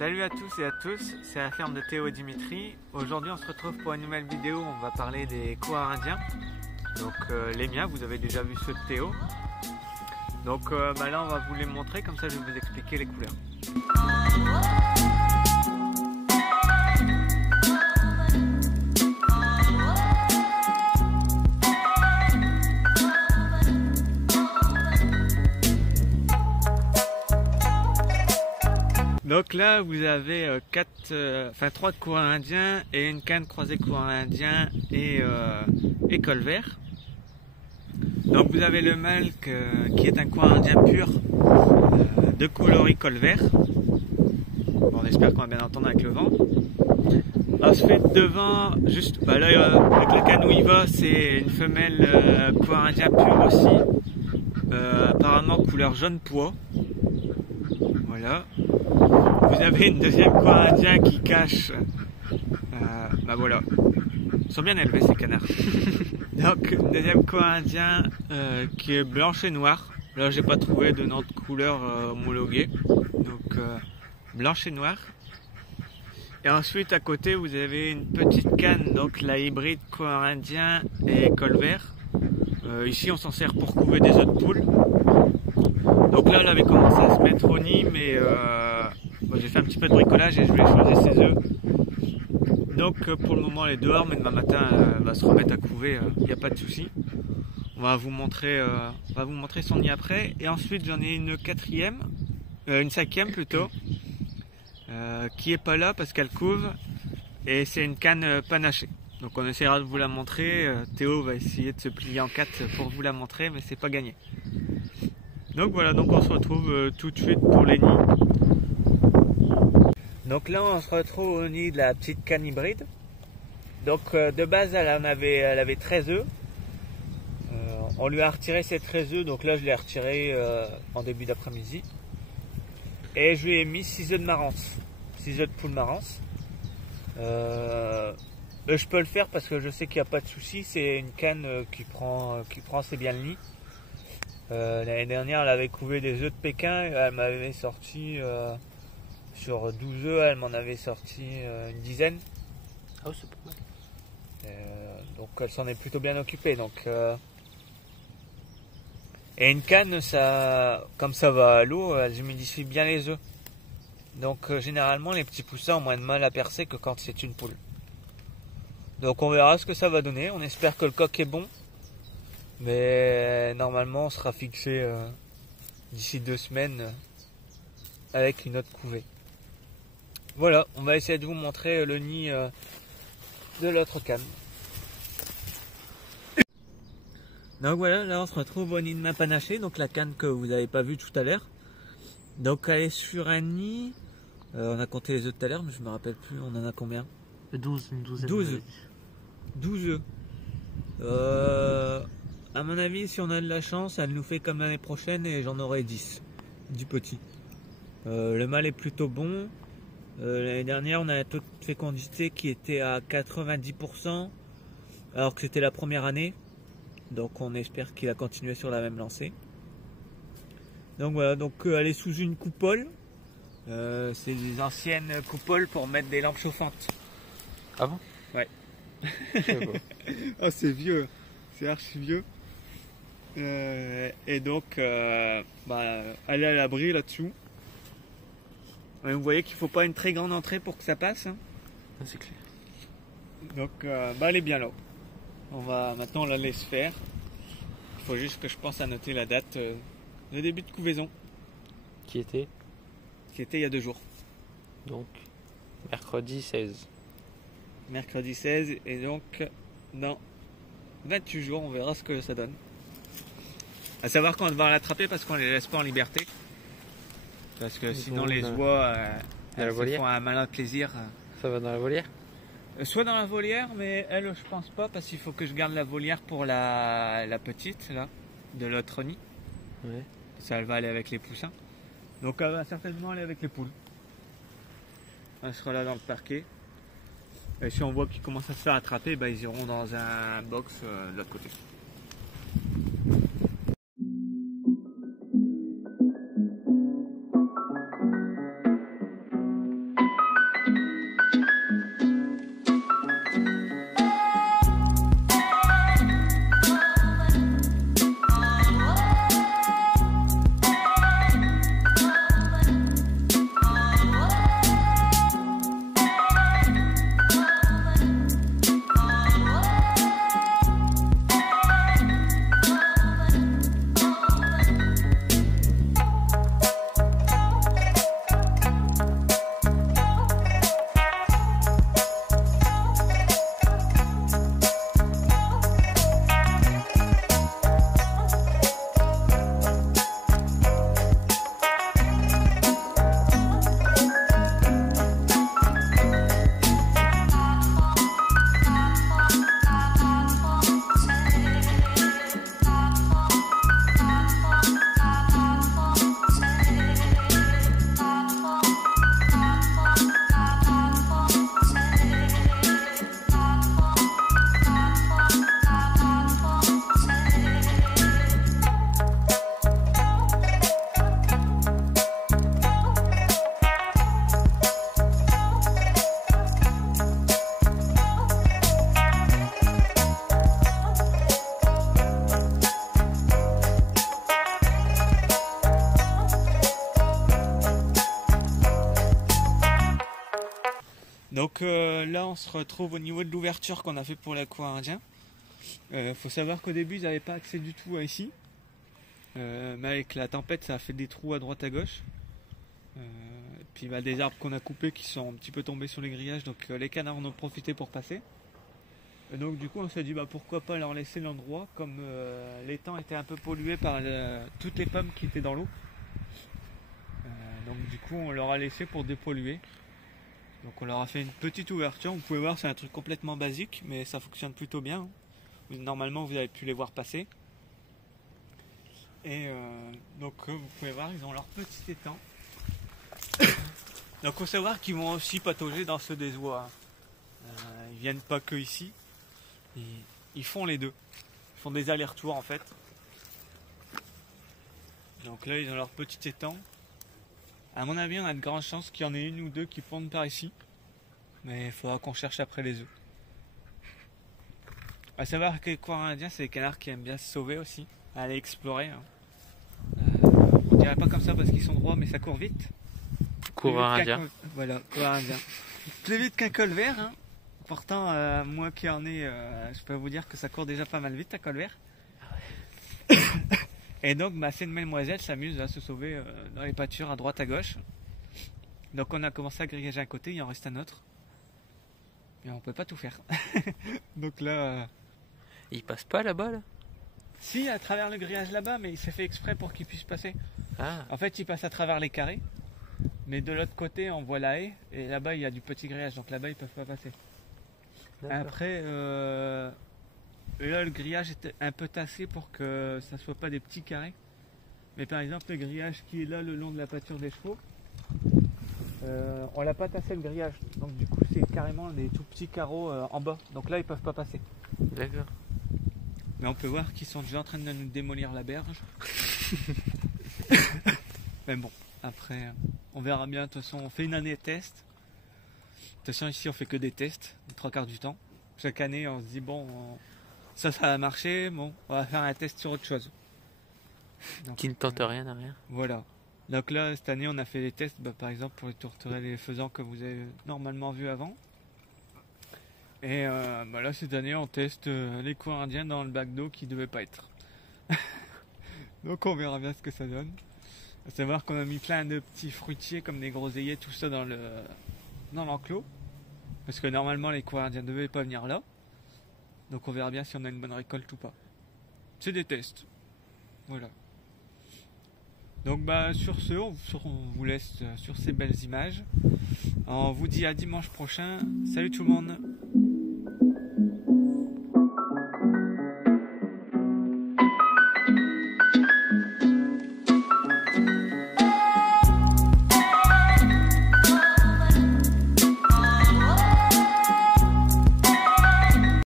Salut à tous et à tous, c'est la ferme de Théo et Dimitri. Aujourd'hui on se retrouve pour une nouvelle vidéo, on va parler des koalas indiens. Donc les miens, vous avez déjà vu ceux de Théo. Donc là on va vous les montrer, comme ça je vais vous expliquer les couleurs. Donc là vous avez 3 koalas indiens et une canne croisée koala indien et colvert. Donc vous avez le mâle qui est un koala indien pur de coloris colvert. Bon, on espère qu'on va bien entendre avec le vent. Ensuite devant, juste là avec la canne où il va, c'est une femelle koala indien pur aussi. Apparemment couleur jaune pois. Voilà. Vous avez une deuxième koala indien qui cache. Voilà. Ils sont bien élevés ces canards. Donc une deuxième koala indien qui est blanche et noire. Là j'ai pas trouvé de nom de couleur homologuée. Donc blanche et noire. Et ensuite à côté vous avez une petite canne, donc la hybride koala indien et colvert. Ici on s'en sert pour couver des œufs de poule. Donc là elle avait commencé à se mettre au nid, mais j'ai fait un petit peu de bricolage et je vais choisir ses œufs. Donc pour le moment elle est dehors, mais demain matin elle va se remettre à couver, il n'y a pas de souci. On va vous montrer son nid après. Et ensuite j'en ai une cinquième plutôt, qui est pas là parce qu'elle couve, et c'est une canne panachée. Donc on essaiera de vous la montrer. Théo va essayer de se plier en 4 pour vous la montrer, mais c'est pas gagné. Donc voilà, donc on se retrouve tout de suite pour les nids. Donc là on se retrouve au nid de la petite canne hybride. Donc de base elle avait 13 œufs. On lui a retiré ses 13 œufs, donc là je l'ai retiré en début d'après-midi. Et je lui ai mis 6 œufs de marance, 6 œufs de poule marance. Je peux le faire parce que je sais qu'il n'y a pas de souci, c'est une canne qui prend assez bien le nid. L'année dernière elle avait couvé des œufs de Pékin, et elle m'avait sorti sur 12 œufs, elle m'en avait sorti une dizaine. Ah oui, c'est pas mal. Donc elle s'en est plutôt bien occupée. Donc, et une canne, comme ça va à l'eau, elle humidifie bien les œufs. Donc généralement les petits poussins ont moins de mal à percer que quand c'est une poule. Donc on verra ce que ça va donner, on espère que le coq est bon. Mais normalement on sera fixé d'ici 2 semaines avec une autre couvée. Voilà, on va essayer de vous montrer le nid de l'autre canne. Donc voilà, là on se retrouve au nid de ma panachée, donc la canne que vous n'avez pas vue tout à l'heure. Donc elle est sur un nid, on a compté les œufs tout à l'heure mais je me rappelle plus, on en a combien? 12, une douzaine. 12 œufs. À mon avis, si on a de la chance, elle nous fait comme l'année prochaine et j'en aurai 10 petits. Le mâle est plutôt bon. L'année dernière, on a un taux de fécondité qui était à 90%, alors que c'était la première année. Donc on espère qu'il a continué sur la même lancée. Donc voilà, donc elle est sous une coupole. C'est des anciennes coupoles pour mettre des lampes chauffantes. Ah bon? Ouais. Oh, c'est vieux, c'est archi vieux. Et donc elle est à l'abri là-dessous. Vous voyez qu'il ne faut pas une très grande entrée pour que ça passe. Hein. C'est clair. Donc elle est bien là. Maintenant on la laisse faire. Il faut juste que je pense à noter la date de début de couvaison. Qui était il y a 2 jours. Donc mercredi 16. Mercredi 16, et donc dans 28 jours on verra ce que ça donne. À savoir qu'on va devoir l'attraper parce qu'on les laisse pas en liberté. Parce que sinon les oies elles se font un malin plaisir. Ça va dans la volière? Soit dans la volière, mais elle je pense pas parce qu'il faut que je garde la volière pour la petite là, de l'autre nid. Ouais. Ça elle va aller avec les poussins. Donc elle va certainement aller avec les poules. Elle sera là dans le parquet. Et si on voit qu'ils commencent à se faire attraper, ils iront dans un box de l'autre côté. Donc là on se retrouve au niveau de l'ouverture qu'on a fait pour les coins indiens. Faut savoir qu'au début ils n'avaient pas accès du tout à ici. Mais avec la tempête ça a fait des trous à droite à gauche. Puis des arbres qu'on a coupés qui sont un petit peu tombés sur les grillages, donc les canards en ont profité pour passer. Et donc du coup on s'est dit pourquoi pas leur laisser l'endroit, comme l'étang était un peu pollué par toutes les pommes qui étaient dans l'eau. Donc du coup on leur a laissé pour dépolluer. Donc on leur a fait une petite ouverture, vous pouvez voir c'est un truc complètement basique mais ça fonctionne plutôt bien. Normalement vous avez pu les voir passer. Et donc vous pouvez voir ils ont leur petit étang. Donc il faut savoir qu'ils vont aussi patauger dans ceux des oies. Ils viennent pas que ici. Ils font les deux. Ils font des allers-retours en fait. Donc là ils ont leur petit étang. À mon avis on a de grandes chances qu'il y en ait une ou deux qui pondent par ici. Mais il faudra qu'on cherche après les œufs. À savoir que les coins indiens c'est des canards qui aiment bien se sauver aussi. Aller explorer. On dirait pas comme ça parce qu'ils sont droits mais ça court vite. Coureur indien. Voilà, coureur indien. Plus vite qu'un colvert. Hein. Pourtant, moi qui en ai, je peux vous dire que ça court déjà pas mal vite un colvert. Et donc, ces demoiselles s'amusent à se sauver dans les pâtures à droite à gauche. Donc, on a commencé à griller un côté, il en reste un autre. Mais on peut pas tout faire. Donc là. Il passe pas là-bas là? Si, à travers le grillage là-bas, mais il s'est fait exprès pour qu'il puisse passer. Ah. En fait, il passe à travers les carrés. Mais de l'autre côté, on voit la haie, et là-bas, il y a du petit grillage, donc là-bas, ils peuvent pas passer. Après, là, le grillage est un peu tassé pour que ça soit pas des petits carrés. Mais par exemple, le grillage qui est là, le long de la pâture des chevaux, on l'a pas tassé le grillage. Donc du coup, c'est carrément des tout petits carreaux en bas. Donc là, ils peuvent pas passer. D'accord. Mais on peut voir qu'ils sont déjà en train de nous démolir la berge. Mais bon. Après, on verra bien. De toute façon, on fait une année de test. De toute façon, ici, on fait que des tests, les 3/4 du temps. Chaque année, on se dit, ça a marché, on va faire un test sur autre chose. Donc, Qui ne tente rien à rien. Voilà. Donc là, cette année, on a fait les tests, par exemple, pour les tourterelles et les faisans que vous avez normalement vus avant. Et là, cette année, on teste les coins indiens dans le bac d'eau qui ne devait pas être. Donc, on verra bien ce que ça donne. À savoir qu'on a mis plein de petits fruitiers comme des groseilliers, tout ça dans l'enclos. Parce que normalement les coins indiens ne devaient pas venir là. Donc on verra bien si on a une bonne récolte ou pas. C'est des tests. Voilà. Donc sur ce, on vous laisse sur ces belles images. On vous dit à dimanche prochain. Salut tout le monde.